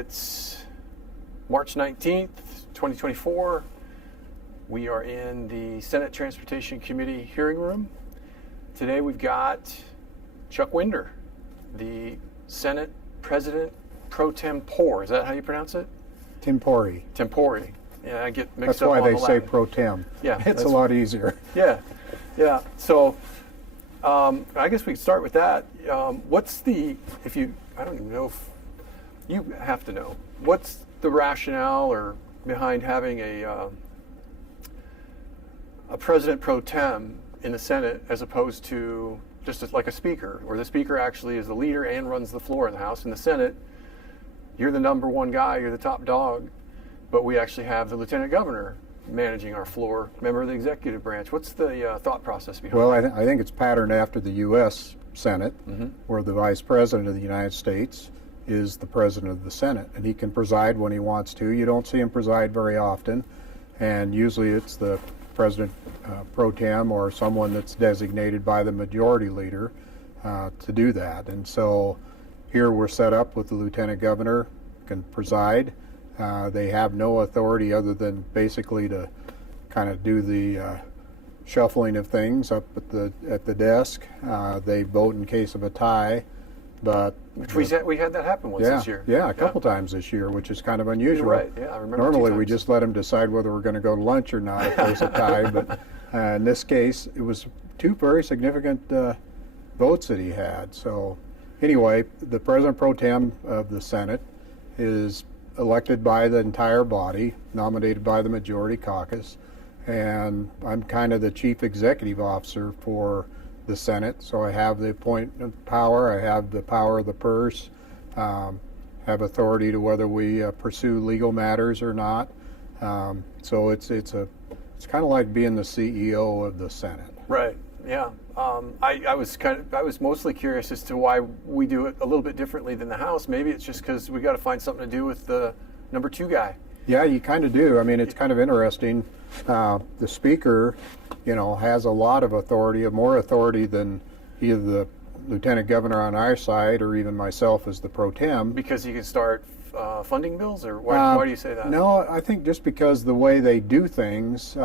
It's March 19th, 2024. We are in the Senate Transportation Committee hearing room. Today we've got Chuck Winder, the Senate President pro tempore. Is that how you pronounce it? Tempore. Tempore. Yeah, I get mixed That's up why on they the say Latin. pro tem. Yeah, it's a lot easier. Yeah, yeah. So I guess we could start with that. What's the, I don't even know if you have to know, what's the rationale or behind having a president pro tem in the Senate as opposed to just like a speaker, where the speaker actually is the leader and runs the floor in the House. In the Senate, you're the number one guy, you're the top dog, but we actually have the lieutenant governor managing our floor, member of the executive branch. What's the thought process behind Well, that? I think it's patterned after the U.S. Senate, where the Vice President of the United States is the President of the Senate, and he can preside when he wants to. You don't see him preside very often, and usually it's the President pro tem or someone that's designated by the majority leader to do that. And so here we're set up with the Lieutenant Governor can preside. They have no authority other than basically to kind of do the shuffling of things up at the desk. They vote in case of a tie, but We had that happen once this year. Yeah, a couple times this year, which is kind of unusual. You're right. Yeah, I remember. Normally we just let them decide whether we're going to go to lunch or not if there's a tie, but in this case it was two very significant votes that he had. So anyway, the President pro tem of the Senate is elected by the entire body, nominated by the majority caucus, and I'm kind of the chief executive officer for the Senate, so I have the appointment power, I have the power of the purse, have authority to whether we pursue legal matters or not. So it's kind of like being the CEO of the Senate. Right. Yeah. I was mostly curious as to why we do it a little bit differently than the House. Maybe it's just because we got to find something to do with the number two guy. Yeah, you kind of do. I mean, it's kind of interesting. The Speaker, has a lot of authority, more authority than either the Lieutenant Governor on our side or even myself as the pro tem. Because he can start funding bills, or why do you say that? No, I think just because the way they do things,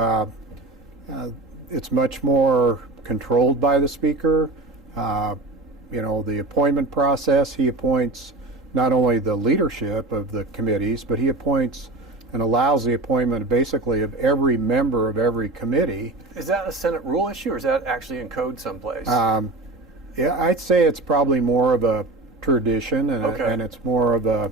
it's much more controlled by the Speaker. The appointment process, he appoints not only the leadership of the committees, but he appoints and allows the appointment basically of every member of every committee. Is that a Senate rule issue, or is that actually in code someplace? Yeah, I'd say it's probably more of a tradition, and it's more of a...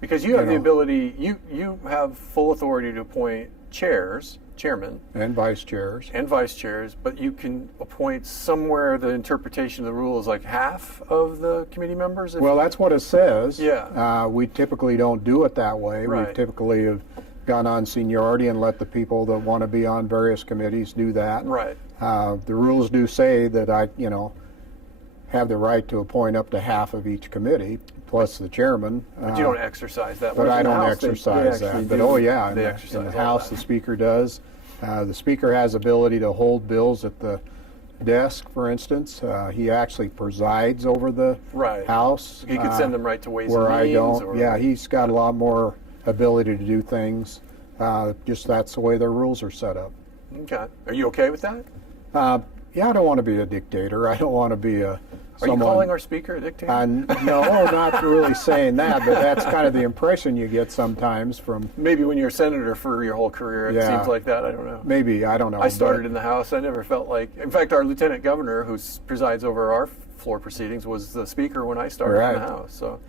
because you have the ability, you have full authority to appoint chairmen, and vice chairs, but you can appoint somewhere the interpretation of the rule is like half of the committee members? Well, that's what it says. Yeah. We typically don't do it that way. Right. We typically have gone on seniority and let the people that want to be on various committees do that. Right. The rules do say that I, have the right to appoint up to half of each committee, plus the chairman. But you don't exercise that. But I don't House, exercise that. But in the House, the Speaker does. The Speaker has ability to hold bills at the desk, for instance. He actually presides over the House. He could send them right to Ways and Where Means. I don't. Yeah, he's got a lot more ability to do things. Just that's the way their rules are set up. Okay. Are you okay with that? Yeah, I don't want to be a dictator. I don't want to be Are you calling our Speaker a dictator? No, not really saying that, but that's kind of the impression you get sometimes from... Maybe when you're a senator for your whole career, it seems like that. I don't know. Maybe, I don't know. I started in the House. I never felt like... In fact, our Lieutenant Governor, who presides over our floor proceedings, was the Speaker when I started in the House. So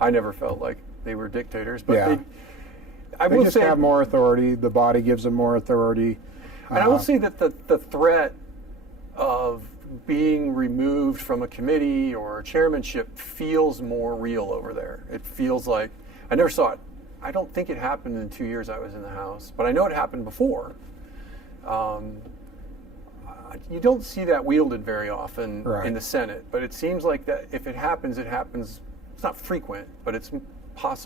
I never felt like they were dictators. But they just have more authority. The body gives them more authority. And I will say that the threat of being removed from a committee or a chairmanship feels more real over there. It feels like, I never saw it. I don't think it happened in 2 years I was in the House, but I know it happened before. You don't see that wielded very often in the Senate, but it seems like that if it happens, it's not frequent, but it's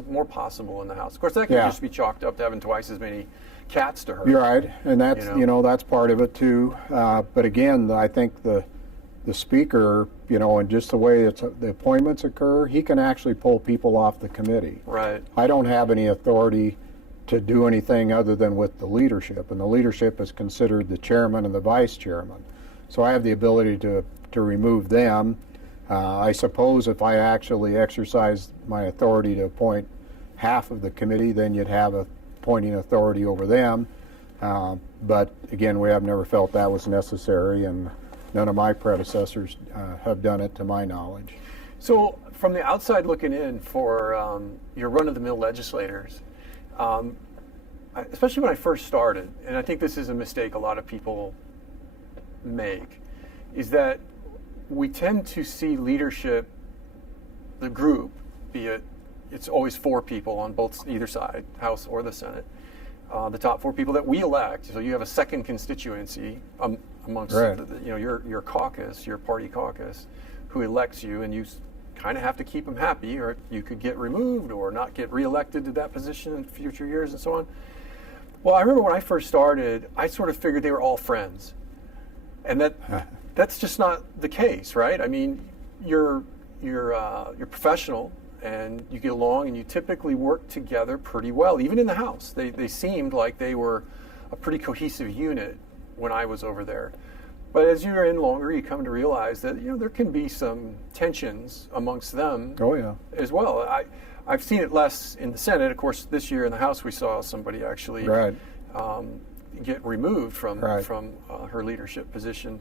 more possible in the House. Of course, that can just be chalked up to having twice as many cats to herd. You're right, and that's that's part of it too. But again, I think the the speaker, and just the way the appointments occur, he can actually pull people off the committee. Right. I don't have any authority to do anything other than with the leadership, and the leadership is considered the chairman and the vice chairman. So I have the ability to remove them. I suppose if I actually exercise my authority to appoint half of the committee, then you'd have appointing authority over them. But again, we have never felt that was necessary, and none of my predecessors have done it to my knowledge. So from the outside looking in for your run-of-the-mill legislators, especially when I first started, and I think this is a mistake a lot of people make, is that we tend to see leadership, the group, it's always 4 people on either side, House or the Senate, the top 4 people that we elect. So you have a second constituency amongst right. Your caucus, your party caucus, who elects you, and you kind of have to keep them happy, or you could get removed or not get reelected to that position in future years and so on. Well, I remember when I first started, I sort of figured they were all friends, and that's just not the case, right? I mean, you're professional, and you get along, and you typically work together pretty well. Even in the House, they seemed like they were a pretty cohesive unit when I was over there. But as you're in longer, you come to realize that there can be some tensions amongst them. Oh yeah. As well. I've seen it less in the Senate. Of course, this year in the House, we saw somebody actually right. Get removed from right. her leadership position.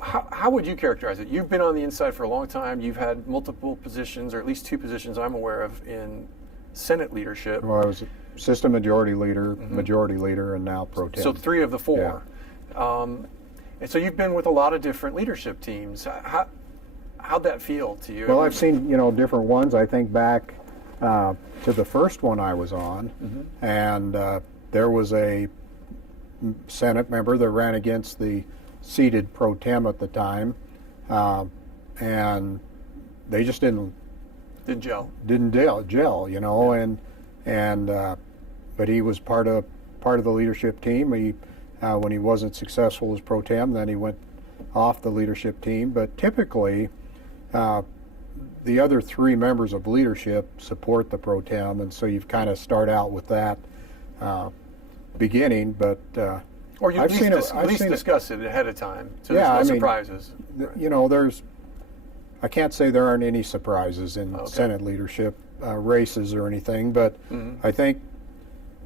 How would you characterize it? You've been on the inside for a long time. You've had multiple positions, or at least 2 positions I'm aware of, in Senate leadership. Well, I was assistant majority leader, majority leader, and now pro tem. So 3 of the 4. Yeah. And so you've been with a lot of different leadership teams. How'd that feel to you? Well, I've seen different ones. I think back to the first one I was on, and there was a Senate member that ran against the seated pro tem at the time, and they just didn't gel, but he was part of the leadership team. He when he wasn't successful as pro tem, then he went off the leadership team. But typically, the other 3 members of leadership support the pro tem, and so you've kind of start out with that beginning. But or you at least discuss it ahead of time, so there's no surprises. I can't say there aren't any surprises in Senate leadership races or anything, but I think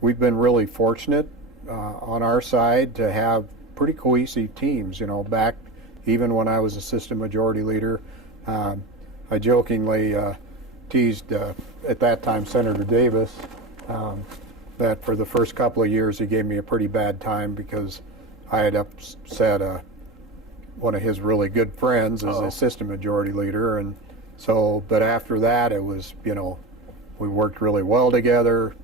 we've been really fortunate on our side to have pretty cohesive teams. Back even when I was assistant majority leader, I jokingly teased at that time Senator Davis that for the first couple of years he gave me a pretty bad time because I had upset one of his really good friends as assistant majority leader, and so. But after that, it was we worked really well together.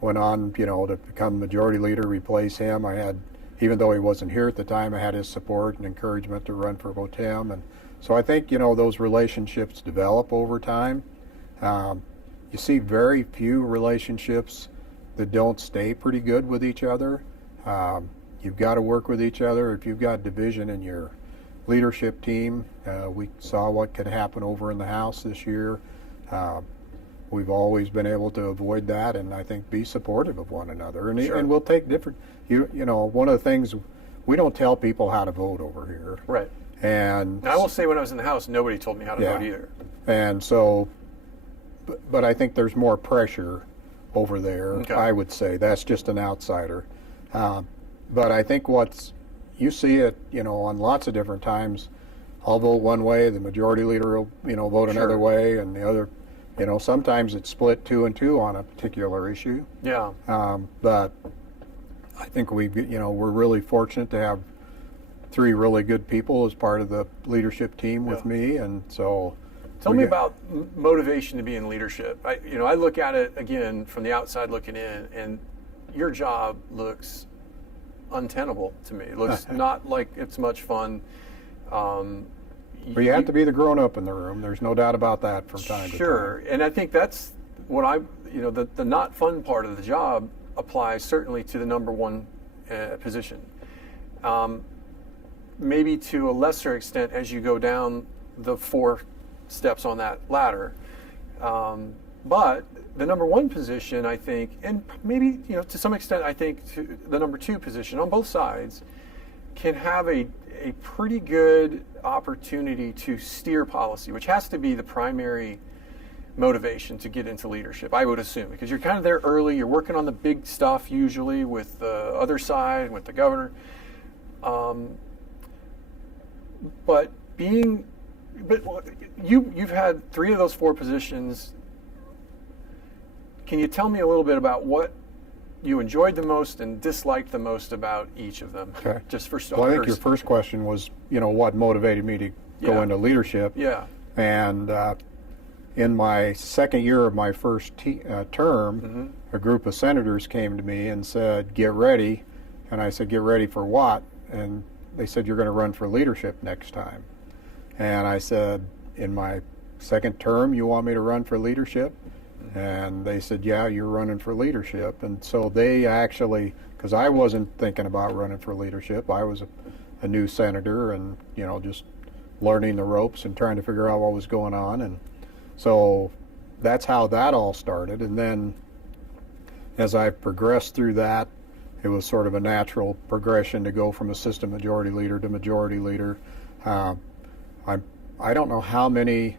Went on to become majority leader, replace him. I had, even though he wasn't here at the time, I had his support and encouragement to run for pro tem, and so I think those relationships develop over time. You see very few relationships that don't stay pretty good with each other. You've got to work with each other. If you've got division in your leadership team, we saw what could happen over in the House this year. We've always been able to avoid that, and I think be supportive of one another. And, sure. And we'll take different. One of the things, we don't tell people how to vote over here. Right. And I will say, when I was in the House, nobody told me how to vote either. And so, but I think there's more pressure over there. Okay. I would say that's just an outsider. But I think you see it, on lots of different times. I'll vote one way, the majority leader will, vote another way, and the other. Sometimes it's split 2 and 2 on a particular issue. Yeah. But I think we're really fortunate to have 3 really good people as part of the leadership team with me, and so. Tell me about motivation to be in leadership. I look at it again from the outside looking in, and your job looks untenable to me. It looks not like it's much fun. But you have to be the grown-up in the room. There's no doubt about that from time to time. Sure, and I think that's what the not fun part of the job applies certainly to the number 1 position. maybe to a lesser extent as you go down the 4 steps on that ladder. But the number 1 position, I think, and maybe to some extent, I think the number 2 position on both sides can have a pretty good opportunity to steer policy, which has to be the primary motivation to get into leadership, I would assume, because you're kind of there early. You're working on the big stuff usually with the other side, with the governor. But you've had 3 of those 4 positions. Can you tell me a little bit about what you enjoyed the most and disliked the most about each of them? Okay. Just for starters. Well, I think your first question was, what motivated me to go into leadership. Yeah. And in my second year of my first term, a group of senators came to me and said, "Get ready." And I said, "Get ready for what?" And they said, "You're going to run for leadership next time." And I said, "In my second term, you want me to run for leadership?" And they said, "Yeah, you're running for leadership." And so they actually, because I wasn't thinking about running for leadership, I was a new senator and, just learning the ropes and trying to figure out what was going on. And so that's how that all started. And then as I progressed through that, it was sort of a natural progression to go from assistant majority leader to majority leader. I don't know how many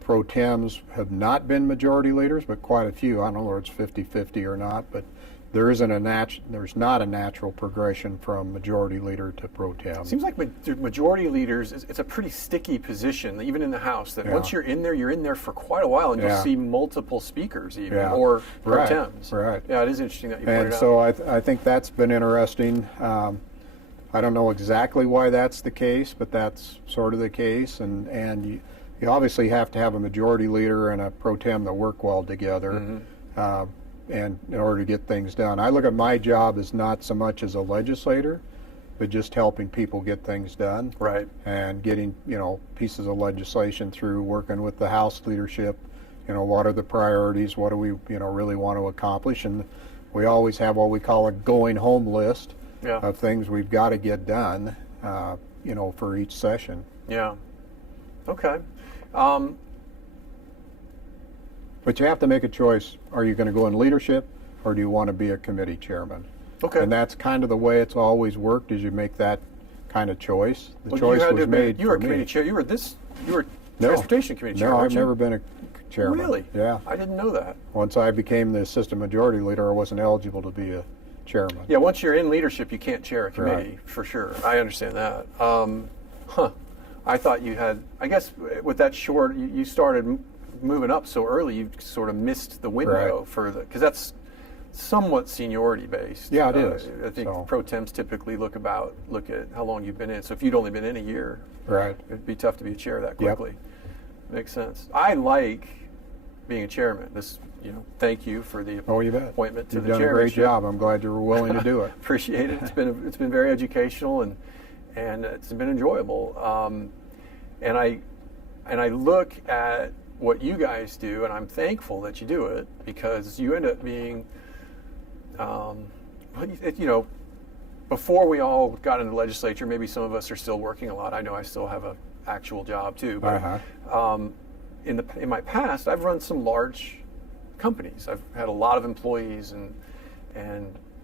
pro tems have not been majority leaders, but quite a few. I don't know whether it's 50-50 or not, but there's not a natural progression from majority leader to pro tem. Seems like majority leaders, it's a pretty sticky position, even in the House, that once you're in there for quite a while, and you'll see multiple speakers even, or pro tems. Right. Yeah, it is interesting that you pointed out. And so I think that's been interesting. I don't know exactly why that's the case, but that's sort of the case. And you obviously have to have a majority leader and a pro tem that work well together. And in order to get things done. I look at my job as not so much as a legislator, but just helping people get things done. Right. And getting, pieces of legislation through, working with the House leadership, what are the priorities, what do we, really want to accomplish. And we always have what we call a going home list of things we've got to get done, for each session. Yeah. Okay. But you have to make a choice. Are you going to go in leadership, or do you want to be a committee chairman? Okay. And that's kind of the way it's always worked, is you make that kind of choice. The choice was made You were for committee me. chair. You were transportation committee chair. No, weren't I've you? never been a chairman. Really? Yeah. I didn't know that. Once I became the assistant majority leader, I wasn't eligible to be a chairman. Yeah, once you're in leadership, you can't chair a committee, for sure. I understand that. I thought you had, I guess with that short, you started moving up so early, you sort of missed the window for because that's somewhat seniority based. Yeah, it is. I think pro tems typically look at how long you've been in. So if you'd only been in a year, it'd be tough to be a chair that quickly. Makes sense. I like being a chairman. Thank you for the appointment to You've the chairmanship. done a great job. I'm glad you were willing to do it. Appreciate it. It's been very educational and it's been enjoyable. And I look at what you guys do, and I'm thankful that you do it, because you end up being, before we all got into the legislature, maybe some of us are still working a lot. I know I still have an actual job too, but in my past, I've run some large companies. I've had a lot of employees and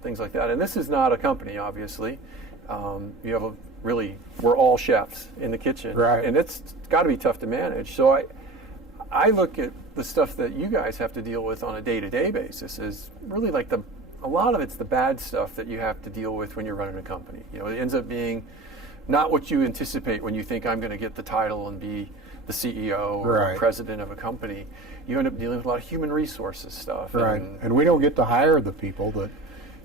things like that. And this is not a company, obviously. You have we're all chefs in the kitchen, and it's got to be tough to manage. So I look at the stuff that you guys have to deal with on a day-to-day basis is really like a lot of it's the bad stuff that you have to deal with when you're running a company. It ends up being not what you anticipate when you think I'm going to get the title and be the CEO or president of a company. You end up dealing with a lot of human resources stuff. And we don't get to hire the people that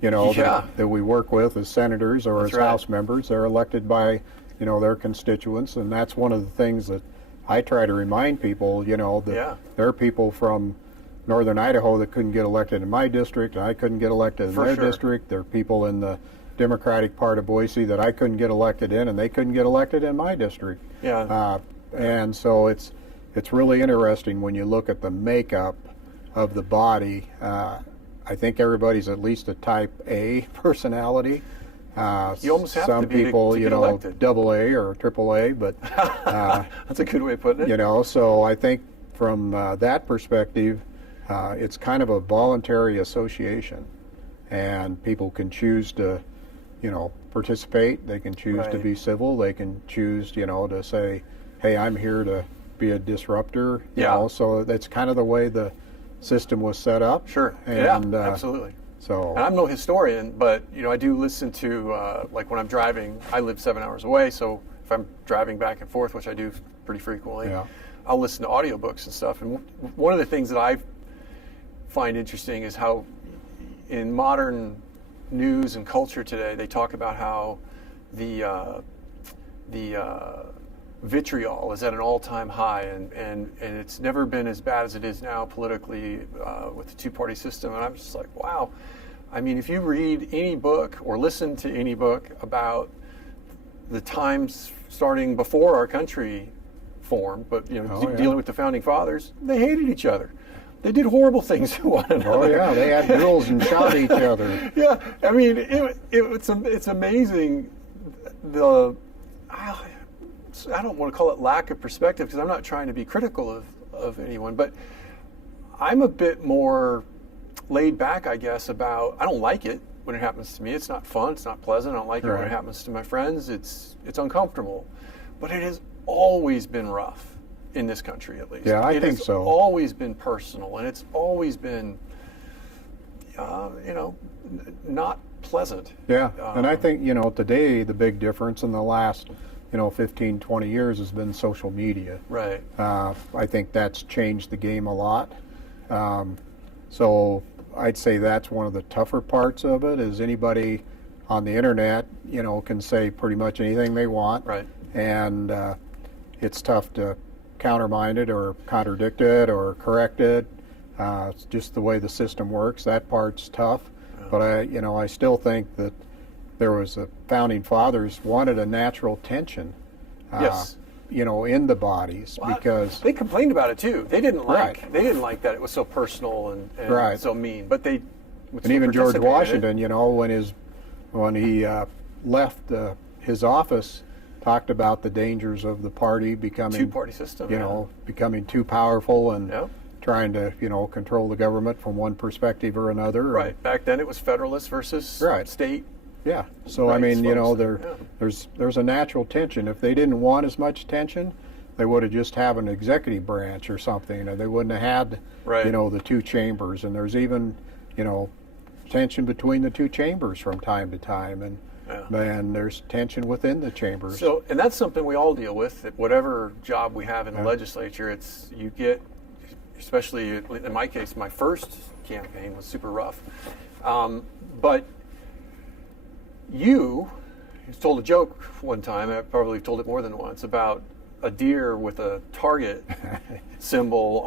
that we work with as senators or as House members. They're elected by, their constituents, and that's one of the things that I try to remind people, that there are people from northern Idaho that couldn't get elected in my district, and I couldn't get elected in their district. There are people in the Democratic part of Boise that I couldn't get elected in, and they couldn't get elected in my district. And so it's really interesting when you look at the makeup of the body. I think everybody's at least a type A personality, You almost have some to be people, to you get know, elected. double A or triple A, but That's a good way of putting it. you know, so I think from that perspective, it's kind of a voluntary association, and people can choose to, you know, participate. They can choose to Right. be civil. They can choose, you know, to say, "Hey, I'm here to be a disruptor." You Yeah. know, so that's kind of the way the system was set up. Sure. And, yeah, absolutely. So And I'm no historian, but you know, I do listen to like when I'm driving. I live 7 hours away, so if I'm driving back and forth, which I do pretty frequently, Yeah. I'll listen to audiobooks and stuff. And one of the things that I find interesting is how in modern news and culture today, they talk about how the vitriol is at an all-time high, and it's never been as bad as it is now politically with the two-party system. And I'm just like, wow. I mean, if you read any book or listen to any book about the times starting before our country formed, but you know, Oh, yeah. dealing with the founding fathers, they hated each other. They did horrible things to one another. oh yeah, they had duels and shot each other. Yeah, I mean, it's amazing. I don't want to call it lack of perspective because I'm not trying to be critical of anyone, but I'm a bit more laid back, I guess, about, I don't like it when it happens to me. It's not fun. It's not pleasant. I don't like it when Right. it happens to my friends. It's uncomfortable, but it has always been rough in this country, at least. Yeah, I It think has so. always been personal, and it's always been, you know, not pleasant. Yeah, and I think, you know, today the big difference in the last, you know, 15, 20 years has been social media. Right. I think that's changed the game a lot. So I'd say that's one of the tougher parts of it, is anybody on the internet, you know, can say pretty much anything they want. Right. And it's tough to countermine it or contradict it or correct it. It's just the way the system works. That part's tough. But I still think that there was the founding fathers wanted a natural tension, Yes. you know, in the bodies, Well, because they complained about it too. They didn't like Right. they didn't like that it was so personal and Right. so mean. But they would and still even George participate in it. Washington, you know, when he left his office, talked about the dangers of the party becoming Two-party system. you yeah. know, becoming too powerful and Yeah. trying to, you know, control the government from one perspective or another. And- Right. Back then it was federalist versus Right. state. Yeah. So I Rights mean, you know, folks, there's a natural tension. If they didn't want as much tension, they would have just have an executive branch or something, and they wouldn't have had, Right. you know, the two chambers. And there's even, you know, tension between the two chambers from time to time, and there's tension within the chambers. So, and that's something we all deal with at whatever job we have in the legislature. It's you get, especially in my case, my first campaign was super rough, but you told a joke one time. I probably told it more than once about a deer with a target symbol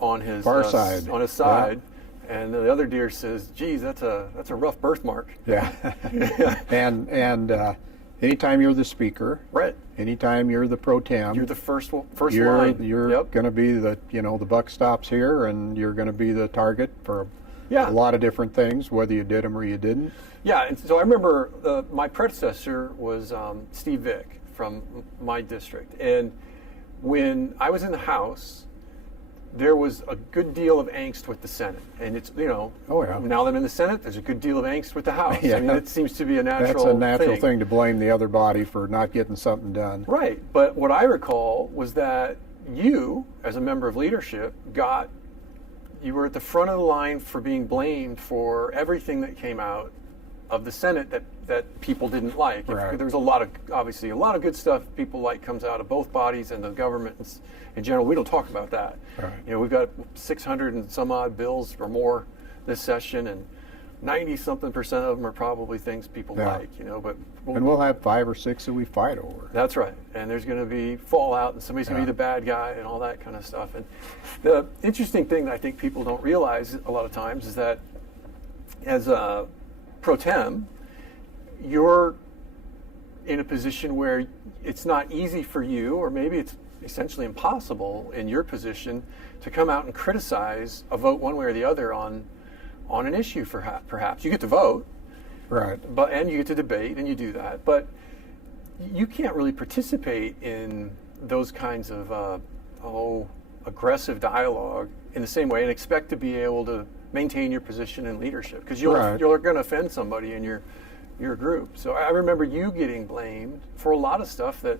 on his Far side. on his side. And the other deer says, "Geez, that's a rough birthmark." Yeah. and anytime you're the speaker, Right. anytime you're the pro tem, You're the first you're line. Yep. going to be the, you know, the buck stops here, and you're going to be the target for Yeah. a lot of different things, whether you did them or you didn't. Yeah, and so I remember my predecessor was Steve Vick from my district, and when I was in the House, there was a good deal of angst with the Senate, and it's, you know, Oh, yeah. now that I'm in the Senate, there's a good deal of angst with the House. Yeah. I mean, it seems to be a natural That's a natural thing to blame the other body for not getting something done. Right, but what I recall was that you, as a member of leadership, you were at the front of the line for being blamed for everything that came out of the Senate that people didn't like. Right. There was obviously a lot of good stuff people like comes out of both bodies and the government in general. We don't talk about that. Right. You know, we've got 600 and some odd bills or more this session, and 90-something% of them are probably things people Yeah. like. You know, but And we'll have 5 or 6 that we fight over. that's right. And there's going to be fallout, and somebody's going to be the bad guy, and all that kind of stuff. And the interesting thing that I think people don't realize a lot of times is that as a pro tem, you're in a position where it's not easy for you, or maybe it's essentially impossible in your position, to come out and criticize a vote one way or the other on an issue. Perhaps you get to vote, Right. and you get to debate, and you do that, but you can't really participate in those kinds of aggressive dialogue in the same way and expect to be able to maintain your position in leadership, because you're going to offend somebody in your group. So I remember you getting blamed for a lot of stuff that,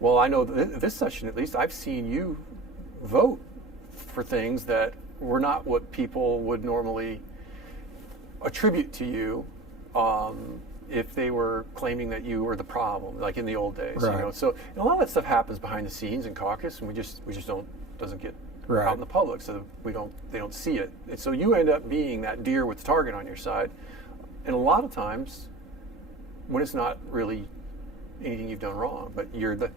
well, I know this session at least, I've seen you vote for things that were not what people would normally attribute to you if they were claiming that you were the problem, like in the old days. Right. You know? So a lot of that stuff happens behind the scenes in caucus, and we just doesn't get Right. out in the public, so they don't see it. And so you end up being that deer with the target on your side, and a lot of times when it's not really anything you've done wrong, but you're the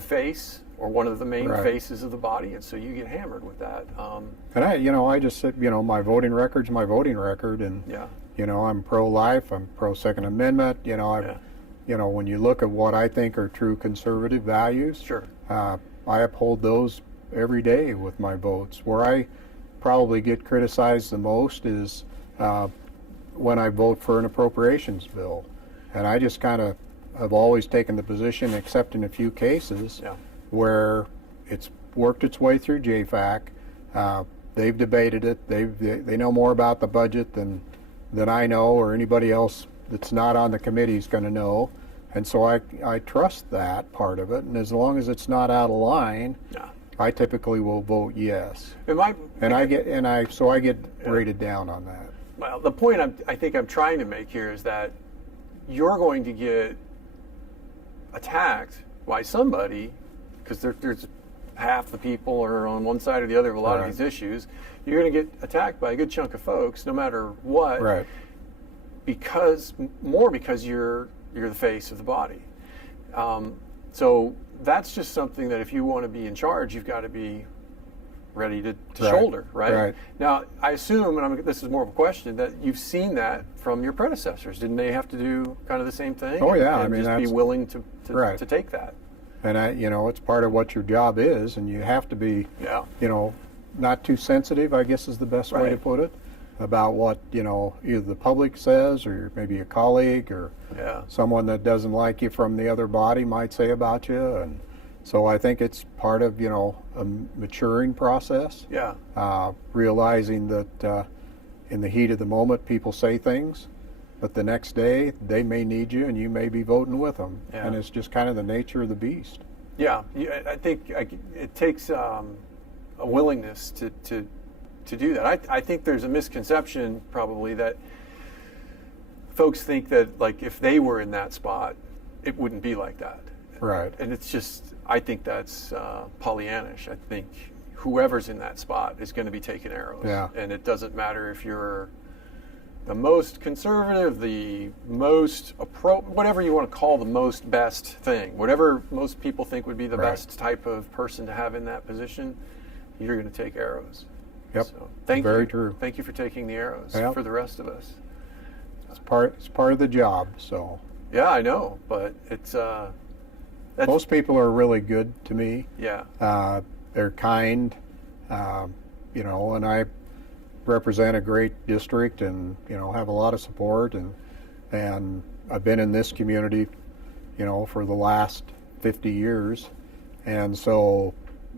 face or one of the main Right. faces of the body, and so you get hammered with that. And I just said, my voting record's my voting record, and Yeah. I'm pro-life, I'm pro-Second Amendment. When you look at what I think are true conservative values, Sure. I uphold those every day with my votes. Where I probably get criticized the most is when I vote for an appropriations bill, and I just kind of have always taken the position, except in a few cases, Yeah. where it's worked its way through JFAC. They've debated it. They know more about the budget than I know, or anybody else that's not on the committee is going to know. And so I trust that part of it. And as long as it's not out of line, Yeah. I typically will vote yes. I get rated down on that. Well, the point I think I'm trying to make here is that you're going to get attacked by somebody, because there's half the people are on one side or the other of a lot of Right. these issues. You're going to get attacked by a good chunk of folks, no matter what, Right. because you're the face of the body. So that's just something that if you want to be in charge, you've got to be ready to Right. shoulder, right? Right. Now, I assume, and this is more of a question, that you've seen that from your predecessors. Didn't they have to do kind of the same thing? Oh, yeah. And just be willing to Right. to take that. And it's part of what your job is, and you have to be, Yeah. not too sensitive, I guess is the best way to Right. put it, about what, either the public says, or maybe a colleague, or Yeah. someone that doesn't like you from the other body might say about you. And so I think it's part of, a maturing process, Yeah. realizing that in the heat of the moment, people say things, but the next day they may need you and you may be voting with them. Yeah. And it's just kind of the nature of the beast. Yeah. I think it takes a willingness to do that. I think there's a misconception probably that folks think that, like, if they were in that spot, it wouldn't be like that. Right. And it's just, I think that's Pollyannish. I think whoever's in that spot is going to be taking arrows. Yeah. And it doesn't matter if you're the most conservative, the most whatever you want to call the most best thing, whatever most people think would be the Right. best type of person to have in that position, you're going to take arrows. Yep. So thank Very you. true. Thank you for taking the arrows Yep. for the rest of us. It's part of the job. So Yeah, I know, but it's most people are really good to me. yeah. They're kind, and I represent a great district, and have a lot of support, and I've been in this community, for the last 50 years, and so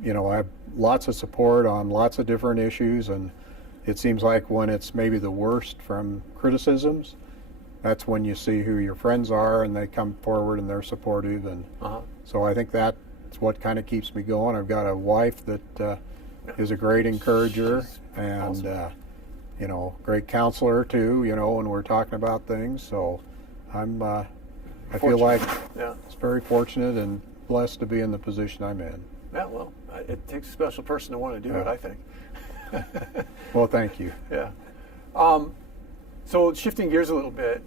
I have lots of support on lots of different issues, and it seems like when it's maybe the worst from criticisms, that's when you see who your friends are and they come forward and they're supportive, and so I think that's what kind of keeps me going. I've got a wife that is a great encourager, She's and awesome. Great counselor too, when we're talking about things. So I feel Fortunate. like Yeah. it's very fortunate and blessed to be in the position I'm in. Yeah, well, it takes a special person to want to do it, Yeah. I think. Well, thank you. Yeah. So shifting gears a little bit,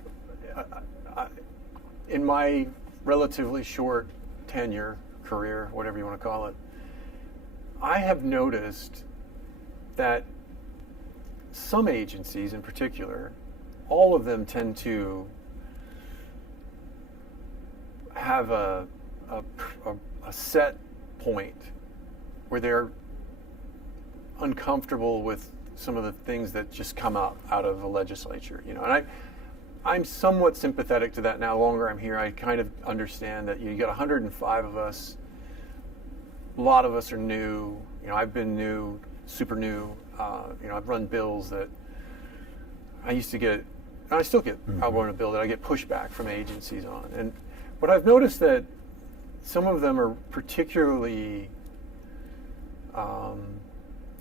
in my relatively short tenure, career, whatever you want to call it, I have noticed that some agencies in particular, all of them tend to have a set point where they're uncomfortable with some of the things that just come out of the legislature, and I'm somewhat sympathetic to that now. The longer I'm here, I kind of understand that you got 105 of us. A lot of us are new. I've been new, super new. I've run bills that I used to get, and I still get. I'll run a bill that I get pushback from agencies on. But I've noticed that some of them are particularly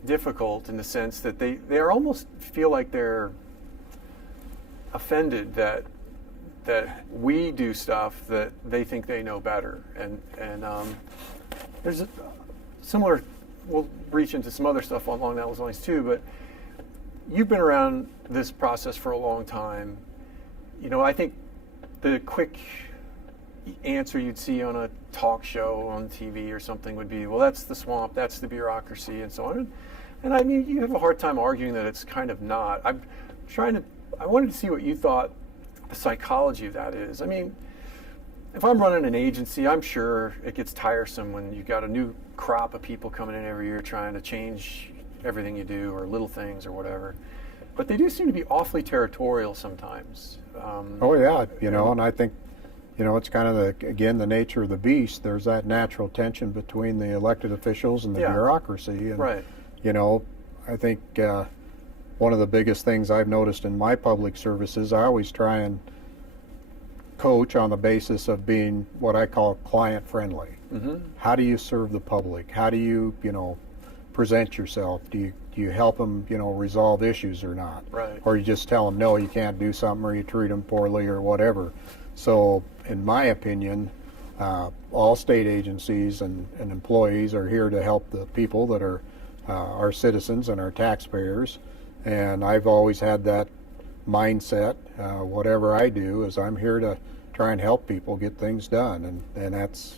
difficult in the sense that they are almost feel like they're offended that we do stuff that they think they know better, and there's a similar. We'll reach into some other stuff along those lines too. But you've been around this process for a long time. I think the quick answer you'd see on a talk show on TV or something would be, well, that's the swamp, that's the bureaucracy, and so on. And I mean, you have a hard time arguing that it's kind of not. I wanted to see what you thought the psychology of that is. I mean, if I'm running an agency, I'm sure it gets tiresome when you've got a new crop of people coming in every year trying to change everything you do or little things or whatever. But they do seem to be awfully territorial sometimes. Oh yeah, and I think, it's kind of the nature of the beast. There's that natural tension between the elected officials and the bureaucracy. And, right. I think one of the biggest things I've noticed in my public services, I always try and coach on the basis of being what I call client friendly. Mm-hmm. How do you serve the public? How do you, present yourself? Do you help them, resolve issues or not? Right. Or you just tell them, no, you can't do something, or you treat them poorly or whatever. So, in my opinion, all state agencies and employees are here to help the people that are our citizens and our taxpayers. And I've always had that mindset. Whatever I do is I'm here to try and help people get things done, and that's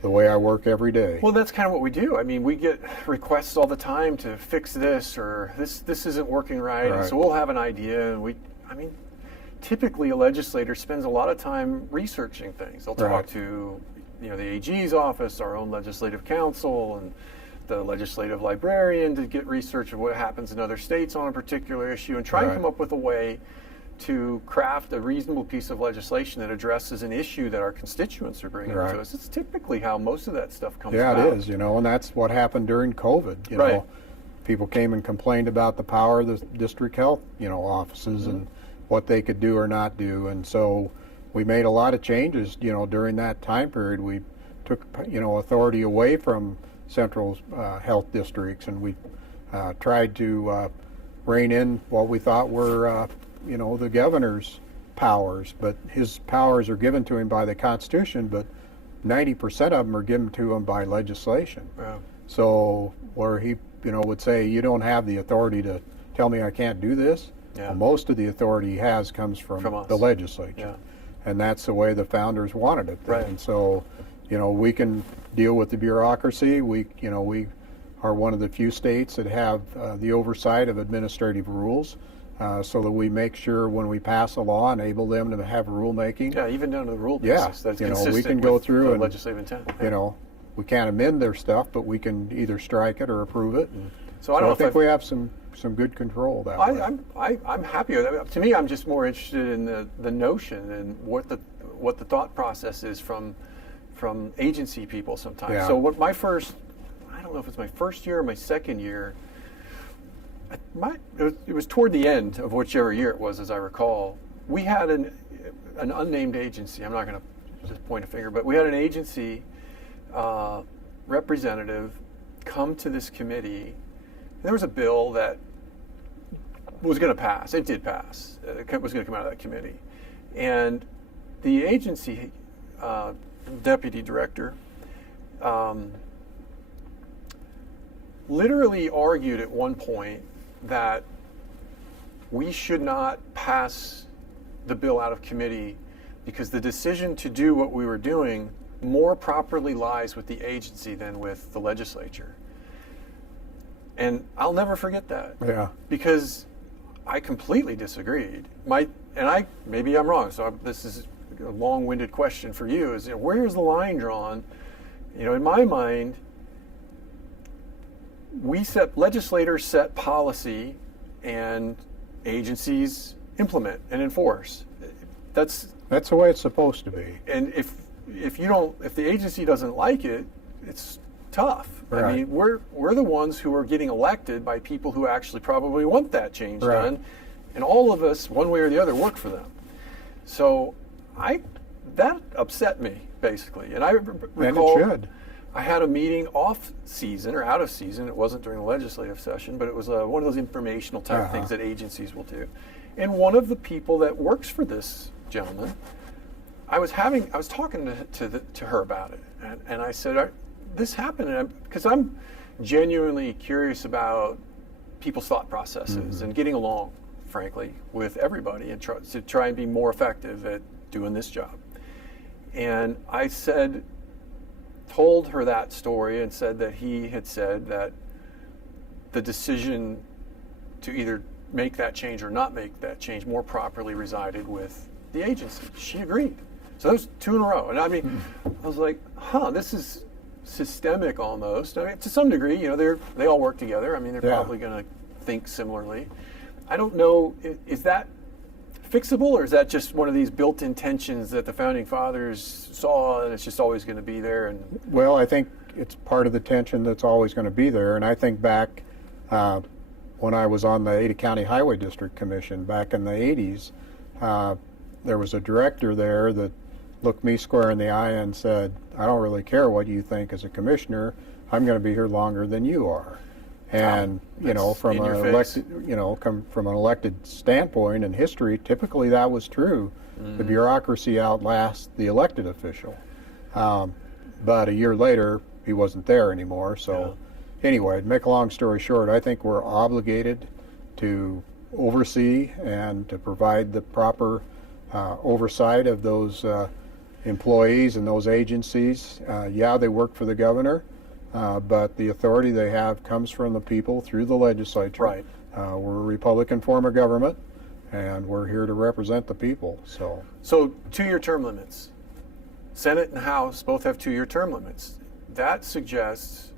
the way I work every day. Well, that's kind of what we do. I mean, we get requests all the time to fix this, or this isn't working right. And so we'll have an idea, and typically a legislator spends a lot of time researching things. They'll talk to the AG's office, our own legislative counsel, and the legislative librarian to get research of what happens in other states on a particular issue, and try and come up with a way to craft a reasonable piece of legislation that addresses an issue that our constituents are bringing to us. It's typically how most of that stuff comes about. Yeah, it is, and that's what happened during COVID. You know, people came and complained about the power of the district health, offices and what they could do or not do. And so we made a lot of changes, during that time period. We took, authority away from central health districts, and we tried to rein in what we thought were the governor's powers, but his powers are given to him by the Constitution, but 90% of them are given to him by legislation. So where he, would say, you don't have the authority to tell me I can't do this. Well, most of the authority he has comes from the legislature. And that's the way the founders wanted it. And so, we can deal with the bureaucracy. We are one of the few states that have the oversight of administrative rules. So that we make sure when we pass a law, enable them to have rulemaking. Yeah, even down to the rule basis. That's consistent we can go with through the and legislative intent. We can't amend their stuff, but we can either strike it or approve it. So I think we have some good control that way. I'm happy with it. To me, I'm just more interested in the notion and what the thought process is from agency people sometimes. So I don't know if it's my first year or my second year. It was toward the end of whichever year it was, as I recall. We had an unnamed agency. I'm not going to just point a finger, but we had an agency representative come to this committee. There was a bill that was going to pass. It did pass. It was going to come out of that committee. And the agency deputy director literally argued at one point that we should not pass the bill out of committee because the decision to do what we were doing more properly lies with the agency than with the legislature. And I'll never forget that. Because I completely disagreed. Maybe I'm wrong, so this is a long-winded question for you, is where's the line drawn? In my mind, legislators set policy and agencies implement and enforce. that's the way it's supposed to be. and if the agency doesn't like it, it's tough. I Right. mean, we're the ones who are getting elected by people who actually probably want that change Right. done, and all of us, one way or the other, work for them. So that upset me basically, and I recall And it should. I had a meeting off season or out of season. It wasn't during the legislative session, but it was one of those informational type Uh-huh. things that agencies will do. And one of the people that works for this gentleman, I was talking to her about it, and I said, "This happened," because I'm genuinely curious about people's thought processes and getting along, frankly, with everybody, and to try and be more effective at doing this job. And I told her that story and said that he had said that the decision to either make that change or not make that change more properly resided with the agency. She agreed. So that was 2 in a row. And I mean, I was like, this is systemic almost. I mean, to some degree, they all work together. I mean, they're probably going to think similarly. I don't know, is that fixable, or is that just one of these built-in tensions that the founding fathers saw and it's just always going to be there? And Well, I think it's part of the tension that's always going to be there. And I think back when I was on the Ada County Highway District Commission back in the 80s, there was a director there that looked me square in the eye and said, "I don't really care what you think as a commissioner. I'm going to be here longer than you are." And from in an your face. elected, from an elected standpoint in history, typically that was true. The bureaucracy outlasts the elected official. But a year later, he wasn't there anymore. So, anyway, to make a long story short, I think we're obligated to oversee and to provide the proper oversight of those employees and those agencies. They work for the governor. But the authority they have comes from the people through the legislature. Right. We're a Republican form of government, and we're here to represent the people. So 2-year term limits. Senate and House both have 2-year term limits. That seems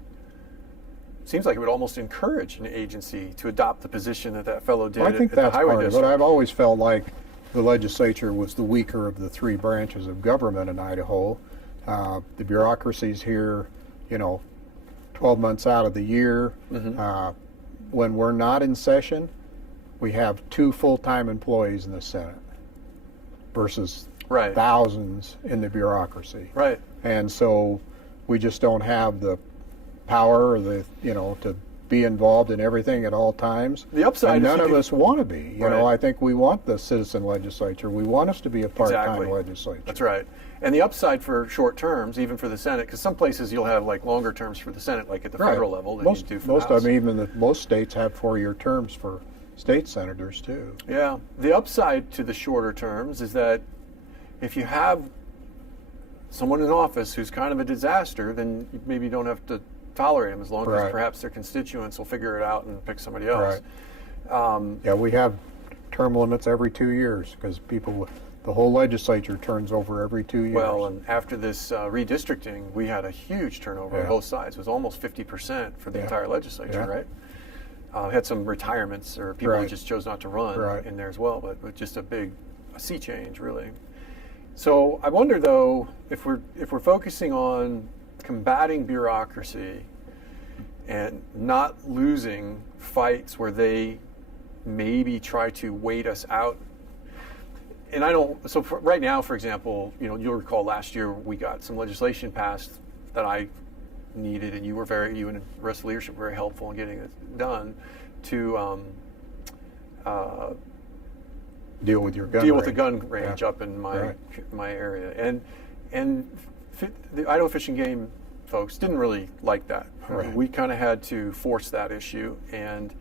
like it would almost encourage an agency to adopt the position that fellow did I think at the that's highway part of district. it. I've always felt like the legislature was the weaker of the 3 branches of government in Idaho. The bureaucracy's here, 12 months out of the year. When we're not in session, we have 2 full-time employees in the Senate versus Right. thousands in the bureaucracy. Right. And so we just don't have the power or to be involved in everything at all times. The upside and is none you of can- us want to be. Right. I think we want the citizen legislature. We want us to be a part-time Exactly. legislature. That's right. And the upside for short terms, even for the Senate, because some places you'll have like longer terms for the Senate, like at the federal level, than Most, you do for most the House. of them, even most states have 4-year terms for state senators too. Yeah. The upside to the shorter terms is that if you have someone in office who's kind of a disaster, then you maybe don't have to tolerate them as long as Right. perhaps their constituents will figure it out and pick somebody else. Yeah, we have term limits every 2 years because the whole legislature turns over every 2 years. Well, and after this redistricting, we had a huge turnover on Yeah. both sides. It was almost 50% for the Yeah. entire legislature, Yeah. right? Had some retirements or people who Right. just chose not to run Right. in there as well, but just a sea change, really. So I wonder, though, if we're focusing on combating bureaucracy and not losing fights where they maybe try to wait us out. And right now, for example, you'll recall last year we got some legislation passed that I needed, and you and the rest of the leadership were very helpful in getting it done to deal with your gun deal range. with the gun range Yeah. up in my Right. my area, and the Idaho Fish and Game folks didn't really like that. Right. We kind of had to force that issue, and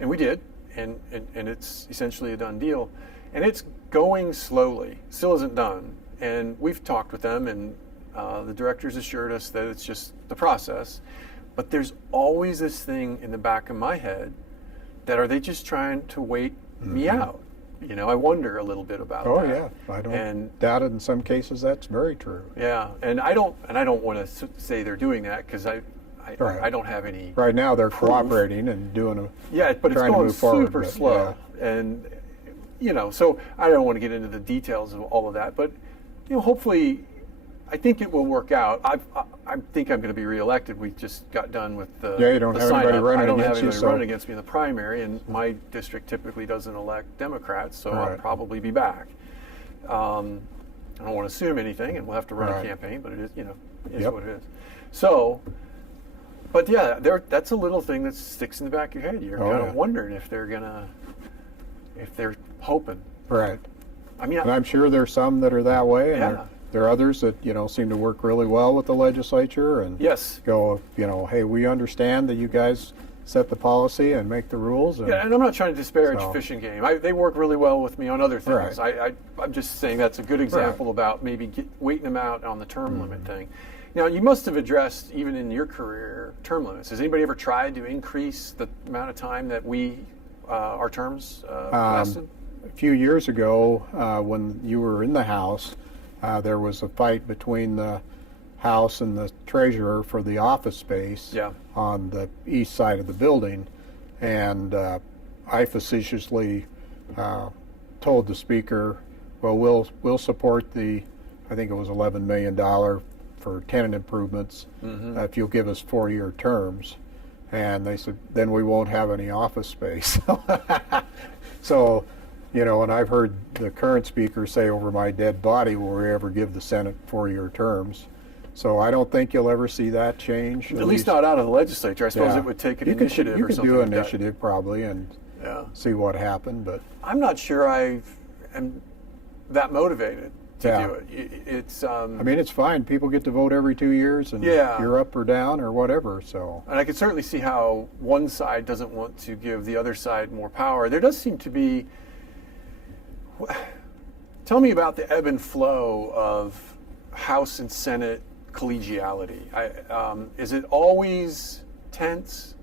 we did, and it's essentially a done deal, and it's going slowly. Still isn't done, and we've talked with them, and the directors assured us that it's just the process. But there's always this thing in the back of my head that are they just trying to wait me out? I wonder a little bit about Oh that. yeah, I don't doubt it. In some cases, that's very true. Yeah, and I don't want to say they're doing that because I Right. I don't have any. Right now, they're proof. cooperating and doing Yeah, but it's trying to going move forward, super but, slow, and so I don't want to get into the details of all of that, but hopefully, I think it will work out. I think I'm going to be reelected. We just got done with the Yeah, you don't the have sign anybody up. running I don't have against you, anybody so- running against me in the primary, and my district typically doesn't elect Democrats, so I'll Right. probably be back. I don't want to assume anything, and we'll have to run Right. a campaign, but it is, is Yep. what it is. So, but yeah, that's a little thing that sticks in the back of your head. You're Oh, kind yeah. of wondering if they're hoping. Right. I mean, And I'm sure there's some that are that way, and Yeah. there are others that seem to work really well with the legislature and yes. go, hey, we understand that you guys set the policy and make the rules. And, Yeah, and I'm not trying to disparage So- Fish and Game. They work really well with me on other things. Right. I'm just saying that's a good example about maybe waiting them out on the term limit thing. Now, you must have addressed, even in your career, term limits. Has anybody ever tried to increase the amount of time that our terms lasted? A few years ago, when you were in the House, there was a fight between the House and the treasurer for the office space Yeah. on the east side of the building, and I facetiously told the speaker, "Well, we'll support I think it was $11 million for tenant improvements if you'll give us 4-year terms." And they said, "Then we won't have any office space." So, and I've heard the current speaker say, "Over my dead body will we ever give the Senate 4-year terms." So I don't think you'll ever see that change. At least not out of the legislature. I suppose Yeah. it would take an You initiative you or could something do like that. initiative probably and Yeah. see what happened, but I'm not sure I am that motivated to Yeah. do it. It's I mean, it's fine. People get to vote every 2 years, and Yeah. you're up or down or whatever. So and I can certainly see how one side doesn't want to give the other side more power. There does seem to be. Tell me about the ebb and flow of House and Senate collegiality. Is it always tense,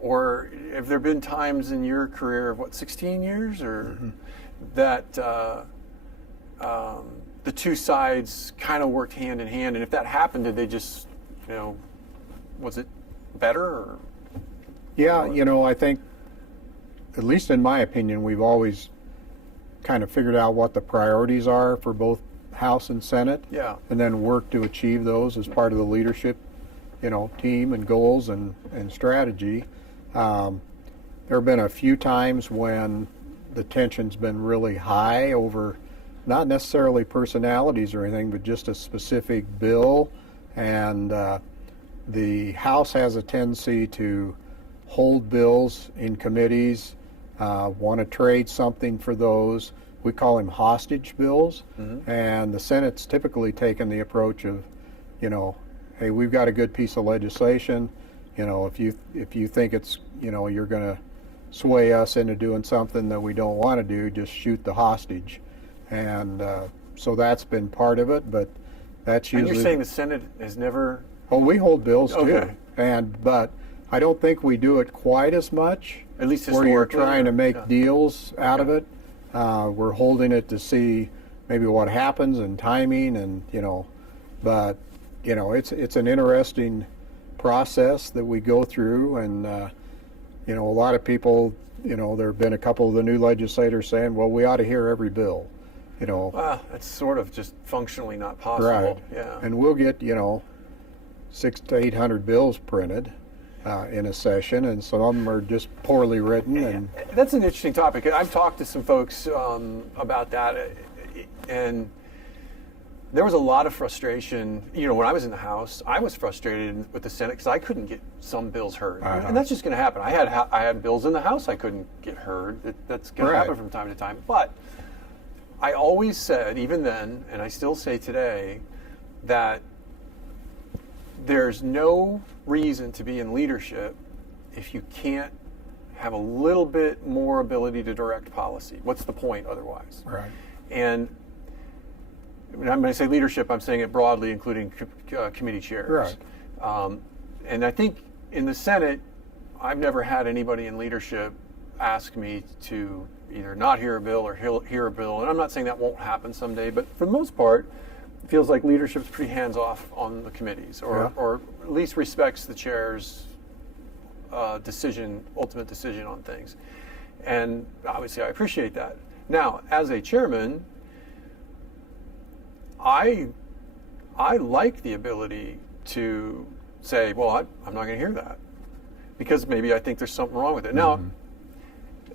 or have there been times in your career of 16 years, or that the two sides kind of worked hand in hand? And if that happened, did they just, was it better? Or? yeah, I think, at least in my opinion, we've always kind of figured out what the priorities are for both House and Senate, Yeah. and then work to achieve those as part of the leadership, team and goals and strategy. There have been a few times when the tension's been really high over not necessarily personalities or anything, but just a specific bill, and the House has a tendency to hold bills in committees, want to trade something for those. We call them hostage bills, and the Senate's typically taken the approach of, hey, we've got a good piece of legislation. If you think it's, you're going to sway us into doing something that we don't want to do, just shoot the hostage. And so that's been part of it, but that's And usually. you're saying the Senate has never. Oh, we hold bills too, Okay. but I don't think we do it quite as much. At least where you're historically, trying to make yeah. deals out of it. We're holding it to see maybe what happens and timing, and but it's an interesting process that we go through, and a lot of people, there have been a couple of the new legislators saying, well, we ought to hear every bill, Well, that's sort of just functionally not possible. right? Yeah. And we'll get 600 to 800 bills printed in a session, and some of them are just poorly written. And That's an interesting topic. I've talked to some folks about that, and there was a lot of frustration. When I was in the House, I was frustrated with the Senate because I couldn't get some bills heard, and that's just going to happen. I had bills in the House I couldn't get heard. That's going to happen from time to time. But I always said, even then, and I still say today, that there's no reason to be in leadership if you can't have a little bit more ability to direct policy. What's the point otherwise? right. And when I say leadership, I'm saying it broadly, including committee chairs. Right. And I think in the Senate, I've never had anybody in leadership ask me to either not hear a bill or hear a bill. And I'm not saying that won't happen someday, but for the most part, it feels like leadership's pretty hands-off on the committees, or at least respects the chair's ultimate decision on things. And obviously I appreciate that. Now, as a chairman, I like the ability to say, well, I'm not going to hear that because maybe I think there's something wrong with it. Now,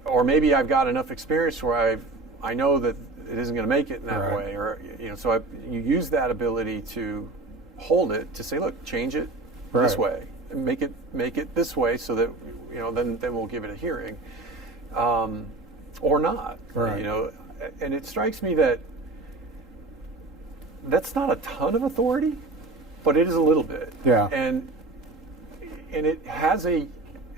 or maybe I've got enough experience where I know that it isn't going to make it in that way, or so you use that ability to hold it to say, look, change it this way, make it this way, so that then we'll give it a hearing, or not, and it strikes me that that's not a ton of authority, but it is a little bit, and it has a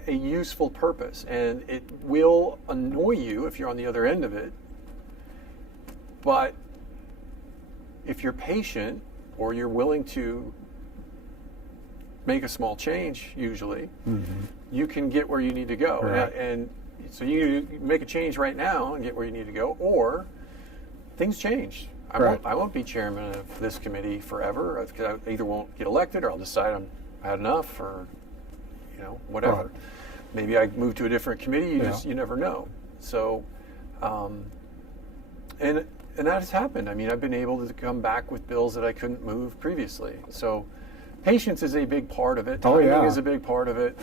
useful purpose, and it will annoy you if you're on the other end of it. But if you're patient, or you're willing to make a small change, usually, you can get where you need to go. And so you make a change right now and get where you need to go, or things change. I won't be chairman of this committee forever, because I either won't get elected, or I'll decide I had enough, or whatever. Maybe I move to a different committee. You never know. So, and that has happened. I mean, I've been able to come back with bills that I couldn't move previously. So, patience is a big part of it. Timing is a big part of it.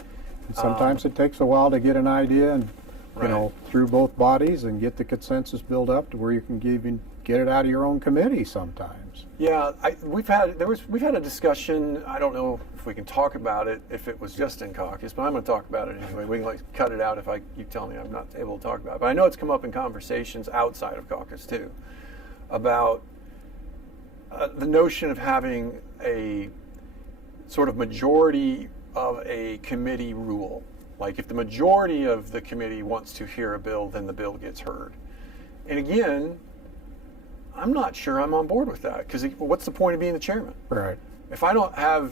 Sometimes it takes a while to get an idea, and through both bodies, and get the consensus built up to where you can even get it out of your own committee sometimes. Yeah, we've had a discussion. I don't know if we can talk about it if it was just in caucus, but I'm going to talk about it anyway. We can cut it out if you tell me I'm not able to talk about it. But I know it's come up in conversations outside of caucus too, about the notion of having a sort of majority of a committee rule. Like, if the majority of the committee wants to hear a bill, then the bill gets heard. And again, I'm not sure I'm on board with that, because what's the point of being the chairman? Right. If I don't have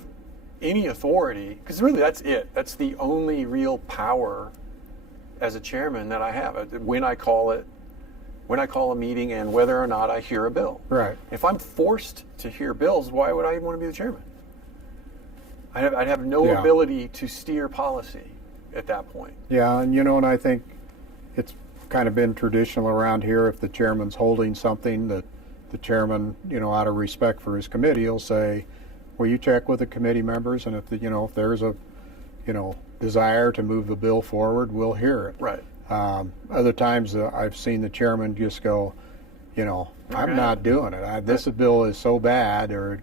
any authority, because really that's it. That's the only real power as a chairman that I have. When I call a meeting, and whether or not I hear a bill. Right. If I'm forced to hear bills, why would I even want to be the chairman? I'd have no ability to steer policy at that point. Yeah, and I think it's kind of been traditional around here, if the chairman's holding something, that the chairman, out of respect for his committee, will say, well, you check with the committee members, and if if there's a desire to move the bill forward, we'll hear it. Right. Other times I've seen the chairman just go, I'm not doing it. This bill is so bad, or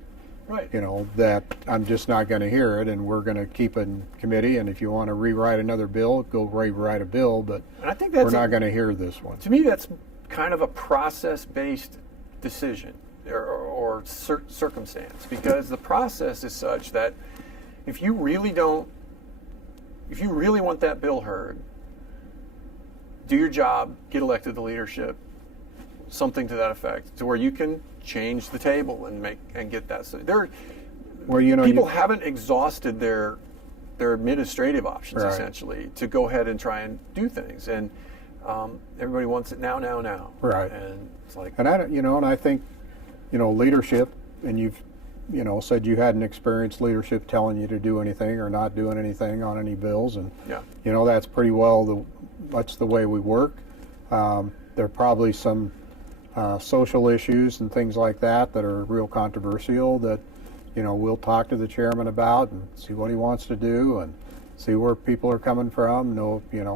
that I'm just not going to hear it, and we're going to keep it in committee, and if you want to rewrite another bill, go rewrite a bill, but I think we're not going to hear this one. To me, that's kind of a process-based decision or circumstance, because the process is such that if you really want that bill heard, do your job, get elected to leadership, something to that effect, to where you can change the table and get that. So people haven't exhausted their administrative options essentially to go ahead and try and do things, and everybody wants it now. Right. And it's like, and I think leadership, and you've said you hadn't experienced leadership telling you to do anything or not doing anything on any bills, and that's pretty well that's the way we work. There are probably some social issues and things like that are real controversial that we'll talk to the chairman about and see what he wants to do, and see where people are coming from,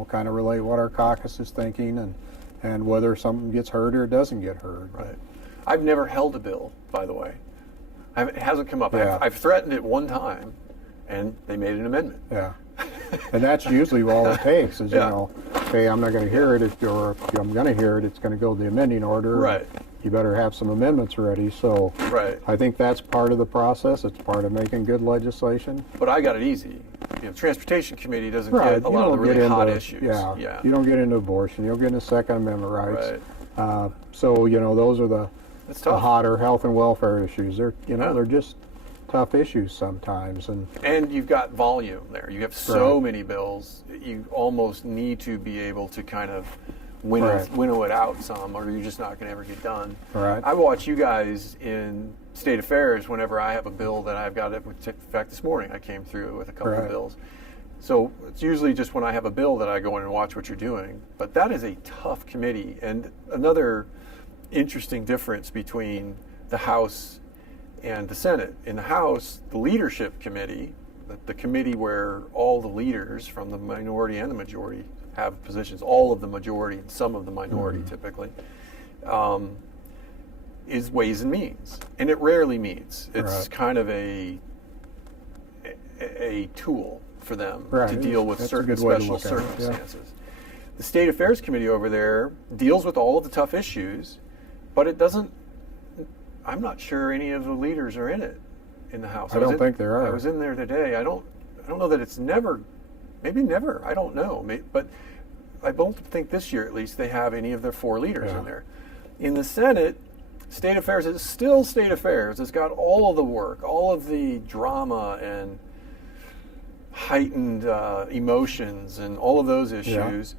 kind of relate what our caucus is thinking, and whether something gets heard or doesn't get heard. Right. I've never held a bill, by the way. It hasn't come up. Yeah. I've threatened it one time, and they made an amendment. Yeah. And that's usually all it takes is, hey, I'm not going to hear it, if I'm going to hear it, it's going to go to the amending order. Right. You better have some amendments ready. So I think that's part of the process. It's part of making good legislation. But I got it easy. Transportation committee doesn't get a lot of the really hot issues. Yeah. You don't get into abortion. You don't get into Second Amendment rights. Right. So those are the hotter health and welfare issues. They're just tough issues sometimes, and you've got volume there. You have so many bills. You almost need to be able to kind of winnow it out some, or you're just not going to ever get done. Right. I watch you guys in state affairs whenever I have a bill that I've got. In fact, this morning I came through with a couple of bills. So it's usually just when I have a bill that I go in and watch what you're doing. But that is a tough committee. And another interesting difference between the House and the Senate. In the House, the leadership committee, the committee where all the leaders from the minority and the majority have positions, all of the majority and some of the minority typically, is Ways and Means. And it rarely meets. It's kind of a tool for them to deal with certain special circumstances. Yeah. The State Affairs Committee over there deals with all of the tough issues, but it doesn't, I'm not sure any of the leaders are in it in the House. I don't think there are. I was in there today. I don't know that it's maybe never, I don't know. But I don't think this year at least they have any of their 4 leaders in there. In the Senate, State Affairs is still State Affairs. It's got all of the work, all of the drama and heightened emotions and all of those issues,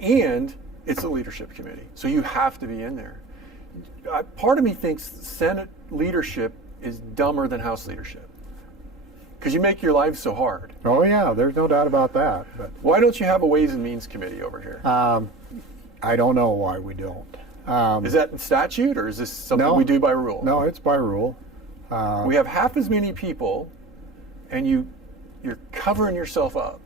and it's a leadership committee. So you have to be in there. Part of me thinks Senate leadership is dumber than House leadership because you make your lives so hard. Oh yeah, there's no doubt about that. But why don't you have a Ways and Means committee over here? I don't know why we don't. Is that in statute or is this something we do by rule? No, it's by rule. We have half as many people, and you're covering yourself up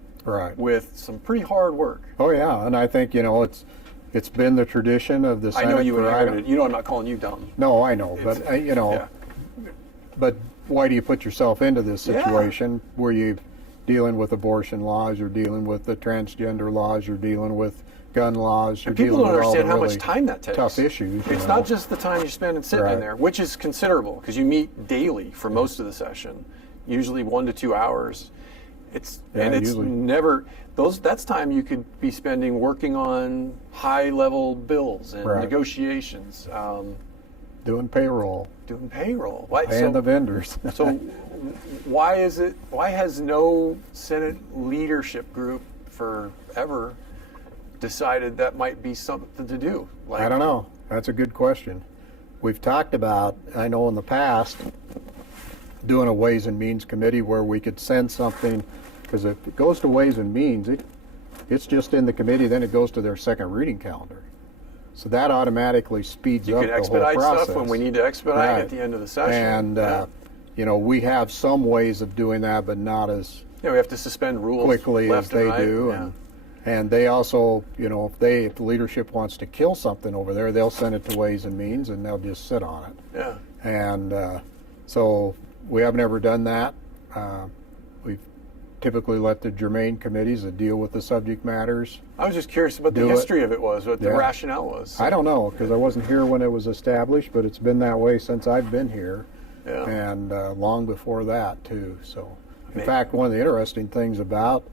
with some pretty hard work. Oh yeah, and I think it's been the tradition of the Senate. I know you inherited. You know, I'm not calling you dumb. No, I know, but but why do you put yourself into this situation where you're dealing with abortion laws, you're dealing with the transgender laws, you're dealing with gun laws, you're people dealing don't with all understand the how really much time that takes. Tough issues. It's not just the time you spend and sitting in there, which is considerable because you meet daily for most of the session, usually 1 to 2 hours. It's never that's time you could be spending working on high level bills and negotiations, doing payroll, and the vendors. So why has no Senate leadership group forever decided that might be something to do? I don't know. That's a good question. We've talked about, I know in the past, doing a Ways and Means committee where we could send something, because if it goes to Ways and Means, it's just in the committee, then it goes to their second reading calendar. So that automatically speeds up the whole process. You can expedite stuff when we need to expedite at the end of the session. And we have some ways of doing that, but not as we have to suspend rules quickly as they do. And they also, if the leadership wants to kill something over there, they'll send it to Ways and Means, and they'll just sit on it. Yeah. And so we have never done that. We've typically let the germane committees that deal with the subject matters. I was just curious what the history of it was, what the rationale was. I don't know, because I wasn't here when it was established, but it's been that way since I've been here, and long before that too. So, in fact, one of the interesting things about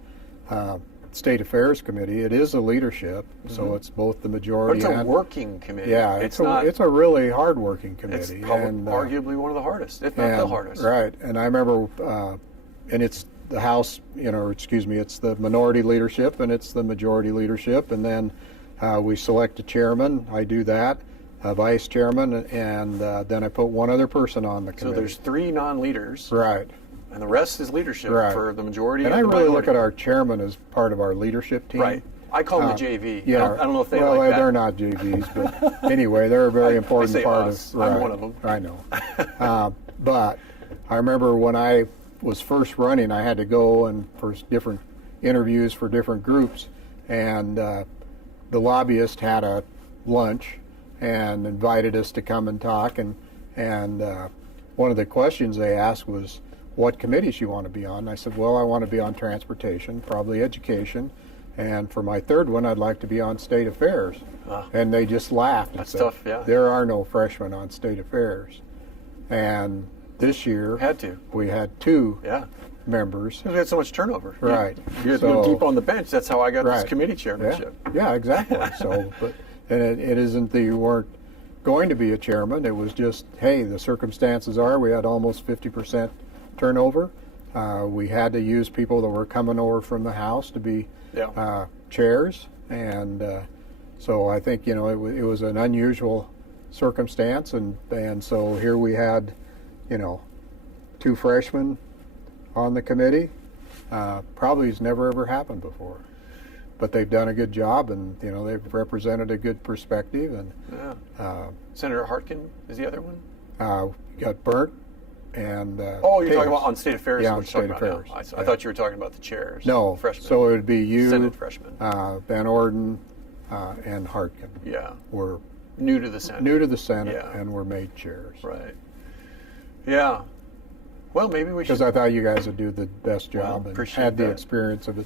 State Affairs Committee, it is a leadership, so it's both the majority but it's a working committee. Yeah, it's a really hard-working committee. It's arguably one of the hardest, if not the hardest. Right, and I remember, and it's the House, it's the minority leadership and it's the majority leadership, and then we select a chairman. I do that, a vice chairman, and then I put one other person on the committee. So there's 3 non-leaders. Right. And the rest is leadership for the majority. And I really look at our chairman as part of our leadership team. Right. I call them the JV. Yeah. I don't know if they like that. They're not JVs, but anyway, they're a very important part us. of. I'm one of them. I know. But I remember when I was first running, I had to go and for different interviews for different groups, and the lobbyist had a lunch and invited us to come and talk, and one of the questions they asked was, what committees you want to be on? And I said, well, I want to be on transportation, probably education, and for my third one, I'd like to be on state affairs. And they just laughed and said, tough, yeah. There are no freshmen on state affairs. And this year, we had 2 members. Because we had so much turnover. Right. You had to go deep on the bench. That's how I got this committee chairmanship. Yeah, exactly. So, and it isn't that you weren't going to be a chairman. It was just, hey, the circumstances are we had almost 50% turnover. We had to use people that were coming over from the House to be chairs, and so I think it was an unusual circumstance, and so here we had 2 freshmen on the committee, probably has never ever happened before. But they've done a good job, and they've represented a good perspective. And Yeah. Senator Hartkin is the other one. got burnt. And oh, you're talking about on state affairs. Yeah, on state affairs. I thought you were talking about the chairs. No, freshmen. so it would be you, Senate freshmen. Van Orden, and Hartkin. Yeah. Were new to the Senate. New to the Senate, Yeah. and were made chairs. Right. Yeah. Well, maybe we should. Because I thought you guys would do the best job and had the experience of it,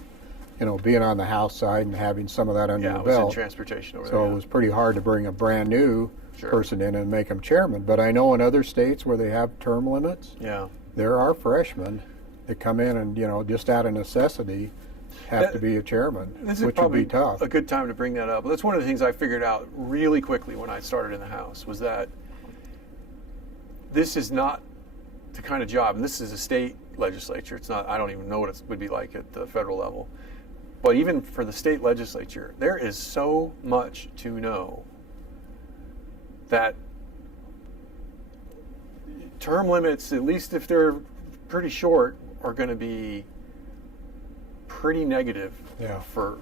being on the House side and having some of that under your Yeah, I belt. was in transportation over there. So yeah. it was pretty hard to bring a brand new Sure. person in and make them chairman. But I know in other states where they have term limits, Yeah. there are freshmen that come in and, just out of necessity have to be a chairman, This is which would probably be tough. a good time to bring that up. That's one of the things I figured out really quickly when I started in the House was that this is not the kind of job, and this is a state legislature. It's not. I don't even know what it would be like at the federal level. But even for the state legislature, there is so much to know that term limits, at least if they're pretty short, are going to be pretty negative Yeah. for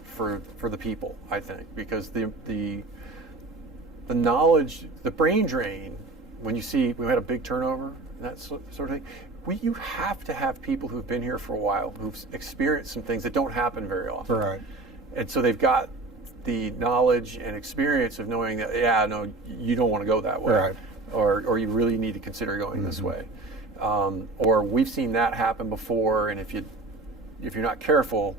the people, I think, because the knowledge, the brain drain, when you see we had a big turnover and that sort of thing, you have to have people who've been here for a while, who've experienced some things that don't happen very often. Right. And so they've got the knowledge and experience of knowing that, yeah, no, you don't want to go that way. Right. Or you really need to consider going this way. Or we've seen that happen before, and if you're not careful,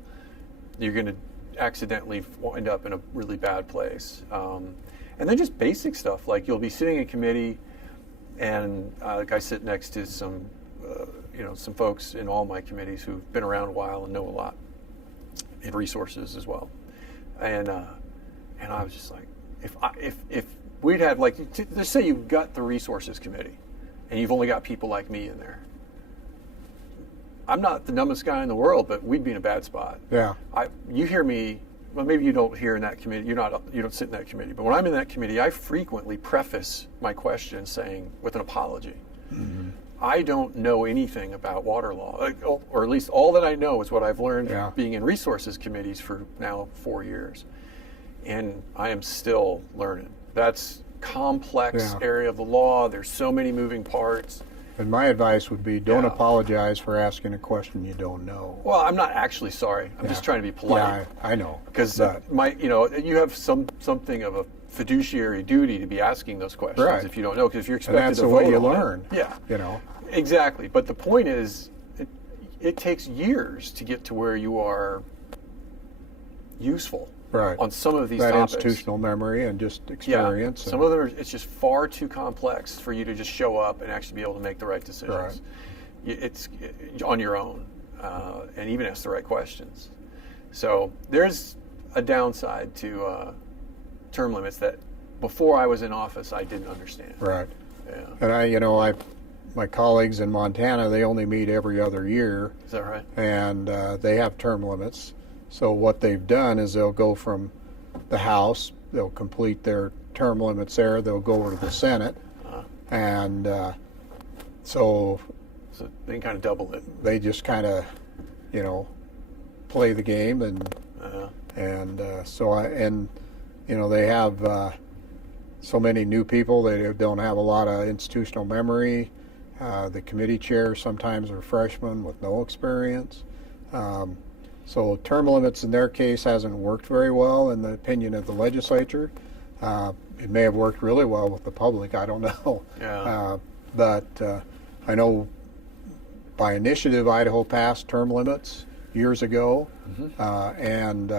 you're going to accidentally wind up in a really bad place. And then just basic stuff, like you'll be sitting in committee, and like I sit next to some folks in all my committees who've been around a while and know a lot, in resources as well. And I was just like, if we'd had, like, let's say you've got the resources committee, and you've only got people like me in there. I'm not the dumbest guy in the world, but we'd be in a bad spot. Yeah. You hear me. Well, maybe you don't hear in that committee. You don't sit in that committee. But when I'm in that committee, I frequently preface my questions saying with an apology. Mm-hmm. I don't know anything about water law, or at least all that I know is what I've learned being in resources committees for now 4 years, and I am still learning. That's complex area of the law. There's so many moving parts. And my advice would be, don't apologize for asking a question you don't know. Well, I'm not actually sorry. I'm just trying to be polite. Yeah, I know. Because you have something of a fiduciary duty to be asking those questions if you don't know. Because if you're expected and that's to the vote way you on learn. Yeah. Exactly. But the point is, it takes years to get to where you are useful. Right. On some of these that topics. Institutional memory and just experience. Yeah. Some of them it's just far too complex for you to just show up and actually be able to make the right decisions. Right. It's on your own, and even ask the right questions. So there's a downside to term limits that before I was in office I didn't understand. Right. Yeah. And my colleagues in Montana, they only meet every other year. Is that right? And they have term limits. So what they've done is they'll go from the House, they'll complete their term limits there, they'll go over to the Senate, and so they can kind of double it. They just kind of, play the game, and they have so many new people. They don't have a lot of institutional memory. The committee chairs sometimes are freshmen with no experience. So term limits in their case hasn't worked very well in the opinion of the legislature. It may have worked really well with the public, I don't know. Yeah. But I know by initiative Idaho passed term limits years ago, and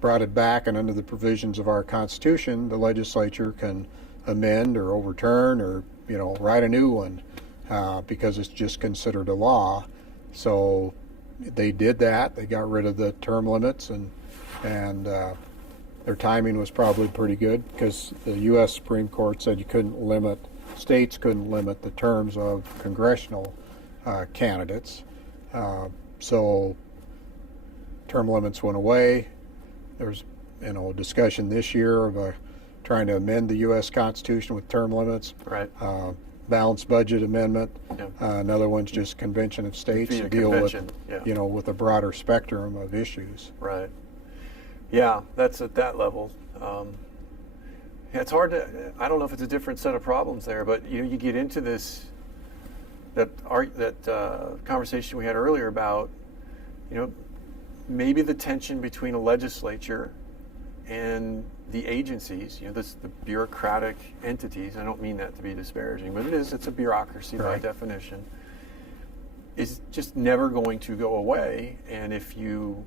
brought it back, and under the provisions of our Constitution, the legislature can amend or overturn or write a new one because it's just considered a law. So they did that. They got rid of the term limits, and their timing was probably pretty good because the U.S. Supreme Court said states couldn't limit the terms of congressional candidates. So term limits went away. There's a discussion this year of trying to amend the U.S. Constitution with term limits. Right. balanced budget amendment. Yeah. Another one's just convention of states Via to deal convention, with, yeah. with a broader spectrum of issues. Right. Yeah, that's at that level. Yeah, it's hard to. I don't know if it's a different set of problems there, but you get into this that conversation we had earlier about maybe the tension between a legislature and the agencies, the bureaucratic entities. I don't mean that to be disparaging, but it's a bureaucracy by definition, is just never going to go away. And if you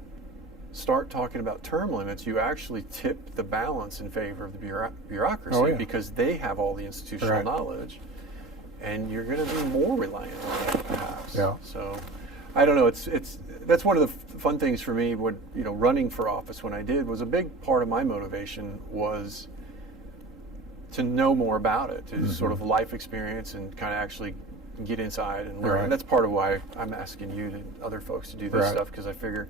start talking about term limits, you actually tip the balance in favor of the bureaucracy because they have all the institutional knowledge, and you're going to be more reliant on that perhaps. Yeah. So I don't know. That's one of the fun things for me. When running for office, when I did, was a big part of my motivation was to know more about it, to sort of life experience and kind of actually get inside and learn. And that's part of why I'm asking you and other folks to do this stuff, because I figure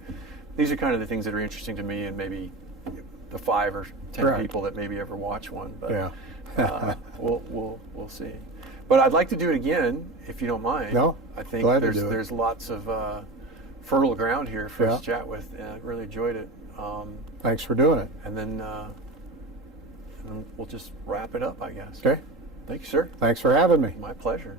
these are kind of the things that are interesting to me, and maybe the 5 or 10 people that maybe ever watch one. But we'll see. But I'd like to do it again, if you don't mind. No, I think glad to do there's lots of fertile ground here for us to chat with, and I really enjoyed it. Thanks for doing it. And then we'll just wrap it up, I guess. Okay. Thank you, sir. Thanks for having me. My pleasure.